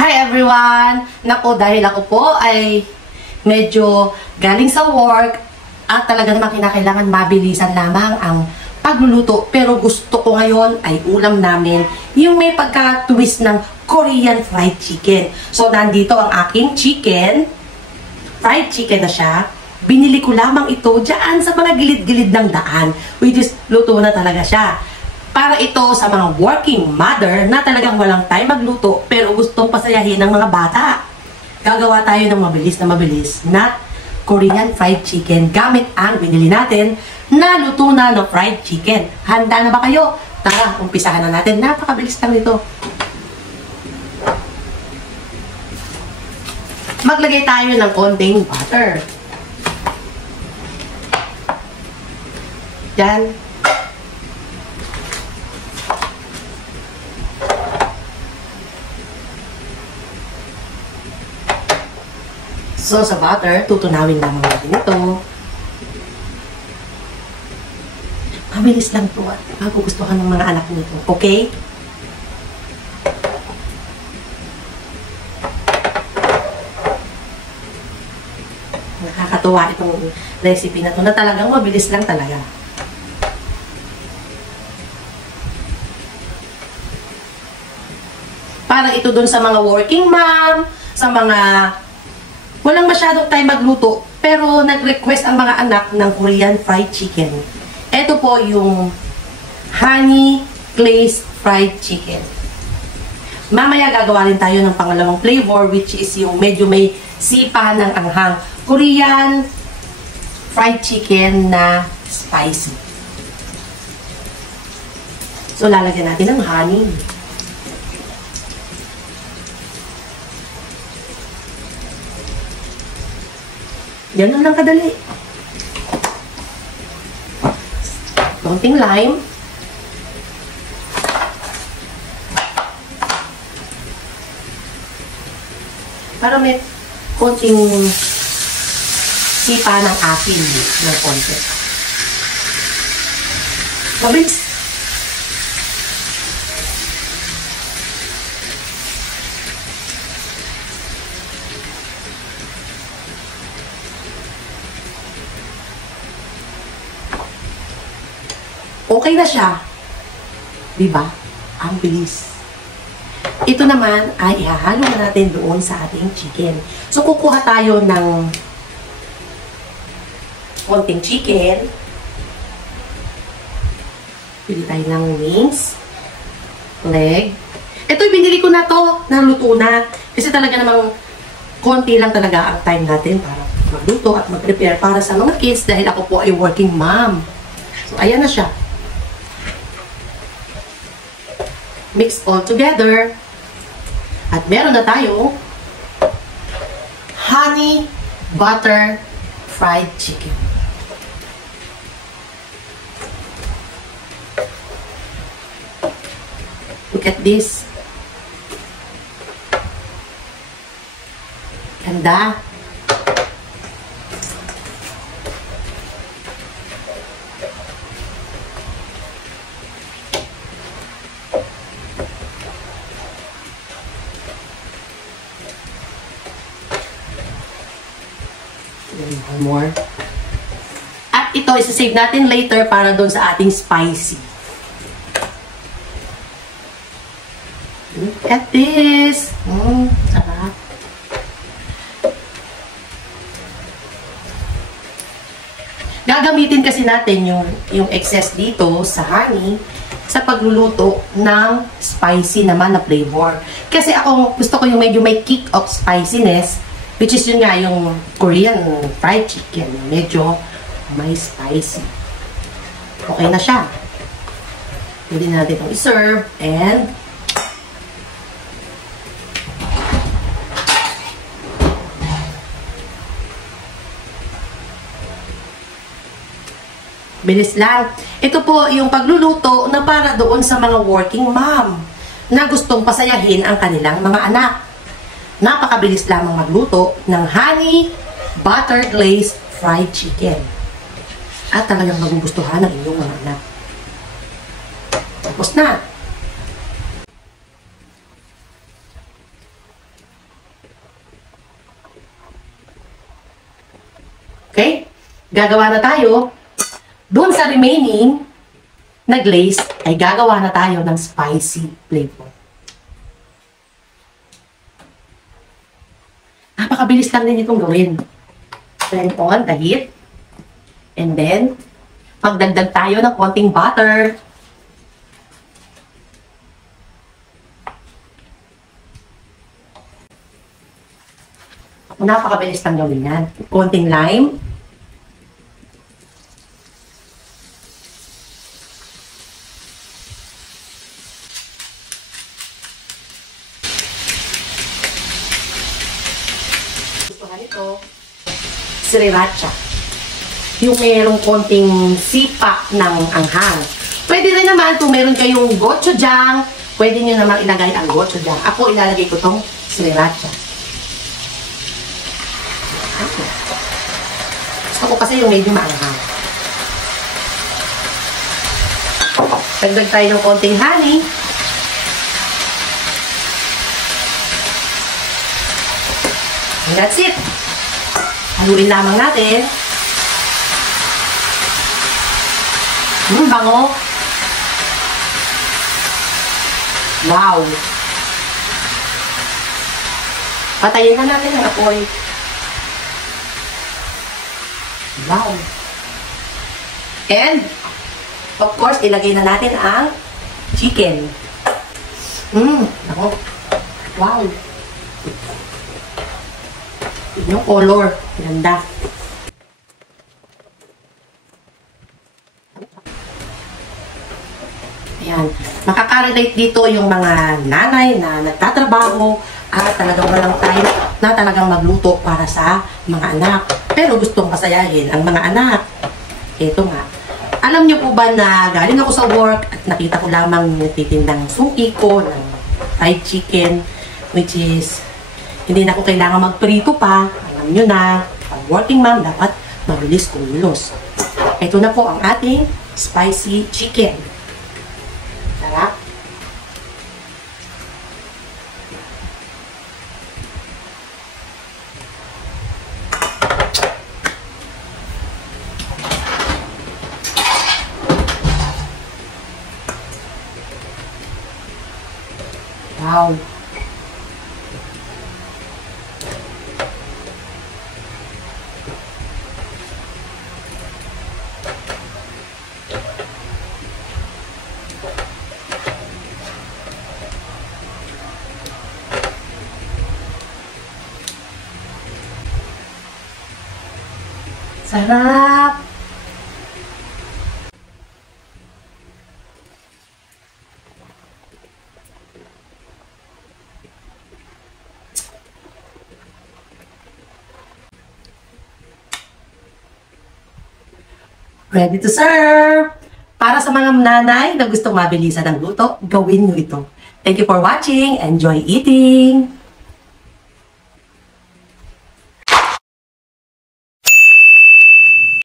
Hi everyone! Naku, dahil ako po ay medyo galing sa work at talaga naman kinakailangan mabilisan lamang ang pagluluto. Pero gusto ko ngayon ay ulam namin yung may pagka-twist ng Korean fried chicken. So, nandito ang aking chicken. Fried chicken na siya. Binili ko lamang ito dyan sa mga gilid-gilid ng daan. Which is, luto na talaga siya. Para ito sa mga working mother na talagang walang time magluto pero gustong pasayahin ng mga bata. Gagawa tayo ng mabilis na Korean fried chicken gamit ang binili natin na luto na ng fried chicken. Handa na ba kayo? Tara, umpisahan na natin. Napakabilis lang nito. Maglagay tayo ng konting butter. Yan. So, sa butter, tutunawin lamang natin ito. Mabilis lang ito at magugustuhan ng mga anak nito. Okay? Nakakatuwa itong recipe na ito na talagang mabilis lang talaga. Para ito dun sa mga working mom, sa mga walang masyadong time magluto, pero nag-request ang mga anak ng Korean fried chicken. Ito po yung honey glazed fried chicken. Mamaya gagawa rin tayo ng pangalawang flavor, which is yung medyo may sipa ng anghang. Korean fried chicken na spicy. So, lalagyan natin ng honey. Ganun lang kadali. Konting lime. Para may konting sipa ng asin ng konti. Mabilis. Okay na siya. Diba? Ang bilis. Ito naman ay ihahalo na natin doon sa ating chicken. So, kukuha tayo ng konting chicken. Pili tayo ng wings. Leg. Ito, binili ko na to. Naluto na. Kasi talaga namang konti lang talaga ang time natin para magluto at mag-prepare para sa mga kids dahil ako po ay working mom. So, ayan na siya. Mix all together. At meron na tayo honey butter fried chicken. Look at this. Ganda. One more. At ito, isa-save natin later para doon sa ating spicy. Look at this. Sarap. Gagamitin kasi natin yung excess dito sa honey sa pagluluto ng spicy naman na flavor. Kasi ako, gusto ko yung medyo may kick of spiciness. Which is yun nga, yung Korean fried chicken. Medyo may spicy. Okay na siya. Pwede natin itong iserve. And bilis lang. Ito po yung pagluluto na para doon sa mga working mom na gustong pasayahin ang kanilang mga anak. Napakabilis lamang magluto ng honey butter glazed fried chicken. At talagang magugustuhan ng inyong mga anak. Tapos na. gagawa na tayo. Doon sa remaining na glaze, ay gagawa na tayo ng spicy flavor. Napakabilis lang din itong gawin. Turn on the heat. And then, magdagdag tayo ng konting butter. Napakabilis lang gawin yan. Konting lime. Ito, sriracha. Yung mayroong konting sipa ng anghang. Pwede rin naman kung meron kayong gochujang, pwede nyo naman ilagay ang gochujang. Ako ilalagay ko tong sriracha. Okay. Gusto ko kasi yung medyo maanghang. Dagdag tayo ng konting honey. And that's it. Haluin lamang natin. Bango. Wow. Patayin na natin ang apoy. Wow. And, of course, ilagay na natin ang chicken. Ako. Wow. Yung color. Ganda. Ayan. Makaka-relate dito yung mga nanay na nagtatrabaho at talagang walang time na talagang magluto para sa mga anak. Pero gustong pasayahin ang mga anak. Ito nga. Alam niyo po ba na galing ako sa work at nakita ko lamang nagtitindang suki ko ng fried chicken, which is hindi na ako kailangan magprito pa. Alam niyo na, pag working mom, dapat mabilis kumilos. Ito na po ang ating spicy chicken. Sarap. Wow. Sarap! Ready to serve! Para sa mga nanay na gustong mabilisan ng luto, gawin nyo ito. Thank you for watching. Enjoy eating!